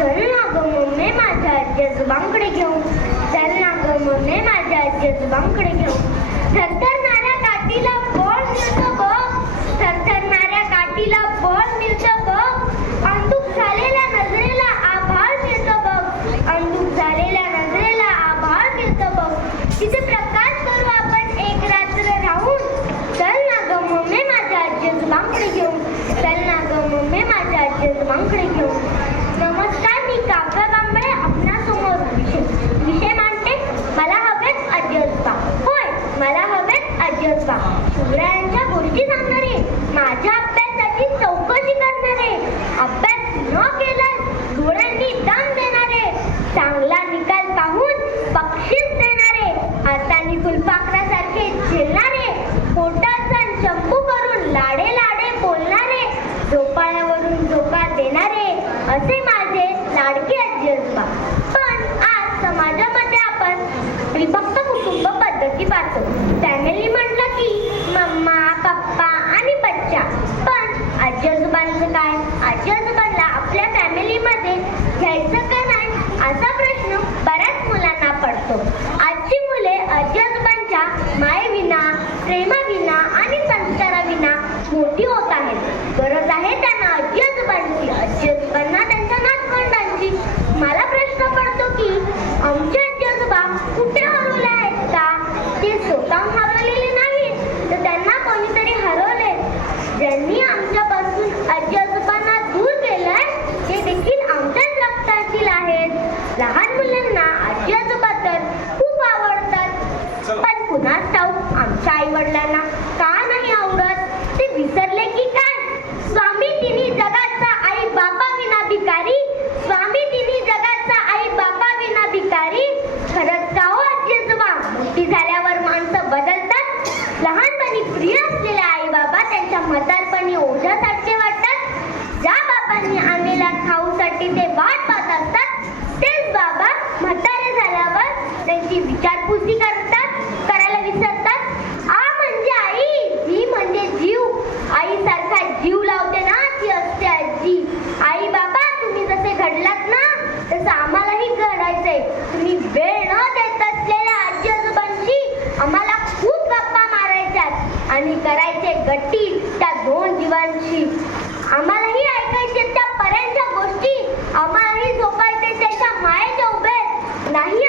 चल ना ग मम्मी माझ्या आजी आजोबांकडे घेऊन, चल ना ग मम्मी माझ्या आजी आजोबांकडे घेऊन. थरथरणाऱ्या काठीला बळ मिळतं बघ, थरथरणाऱ्या काठीला बळ मिळतं बघ. अंधुक झालेल्या नजरेला आभाळ मिळतं बघ, अंधुक झालेल्या नजरेला आभाळ मिळतं बघ. तिथे प्रकाश करू आपण एक रात्र राहून. चल ना ग मम्मी माझ्या आजी आजोबांकडे घेऊन, चल ना ग मम्मी माझ्या आजी आजोबांकडे घेऊन. नमस्कार, मी काव्या कांबळे आपणासमोर विषय मांडते. मला हवेत आजी आजोबा. होय, मला हवेत आजी आजोबा. शिवरायांच्या गोष्टी सांगणारे, माझ्या अभ्यासाची चौकशी करणारे, अभ्यास न केल्यास डोळ्यांनी दम देणारे, चांगला निकाल पाहून बक्षीस देणारे, हातांनी फुलपाखरासारखे झेलणारे, पोटाचा चंपू करून लाडे लाडे बोलणारे, झोपाळ्यावरून झोका देणारे, असे माझे लाडके आजी आजोबा. पण आज समाजामध्ये आपण विभक्त कुटुंब पद्धती पाहतो. फॅमिली म्हटलं की मम्मा, पप्पा आणि बच्चा. पण आजी आजोबांचं काय? आजी आजोबांना आपल्या फॅमिलीमध्ये घ्यायचं का नाही असा प्रश्न बऱ्याच मुलांना पडतो. आजची मुले आजी आजोबांच्या मायेविना, प्रेमाविना आणि संस्काराविना मोठी होत आहेत. गरज आहे त्यांना आजी आजोबांची, आजी आजोबांना त्यांच्या नातवंडांची. मला प्रश्न पडतो की आमचे आजी आजोबा कुठे हरवले आहेत का? ते स्वतः हरवलेले नाहीत, तर त्यांना कोणीतरी हरवले. ज्यांनी आमच्यापासून आजी आजोबांना दूर केलंय ते देखील आमच्याच रक्तातील आहेत. लहान मुलांना आजी आजोबा तर खूप आवडतात, पण कुणास ठाऊक आमच्या आई वडिलांना का नाही आवडत? ते विसरले की काय? स्वामी तिन्ही जगाचा आई बाबा विना भिकारी, स्वामी तिन्ही जगाचा आई बाबा विना भिकारी. खरंच का हो आजी आजोबा? मोठी झाल्यावर माणसं बदलतात. लहानपणी प्रिय असलेले आई बाबा त्यांच्या म्हातारपणी ओझ्यासारखे वाटतात. ज्या बाबांनी आणलेल्या खाऊसाठी ते वाट पाहत असतात, तेच बाबा म्हातारे झाल्यावर त्यांची विचारपूसी करायला विसरतात. आ म्हणजे आई, जी म्हणजे जीव. आईसारखा जीव लावते ना ती असते आजी. आई बाबा, तुम्ही जसे घडलात ना तसं आम्हालाही घडायचंय. तुम्ही वेळ न देत असलेल्या आजी आजोबांची आम्हाला खूप गप्पा मारायच्यात आणि करायचे गट्टी त्या दोन जीवांशी. आम्हालाही ऐकायचे त्या पर्यंतच्या गोष्टी, आम्हालाही झोपायचे त्याच्या मायेच्या उभे. नाही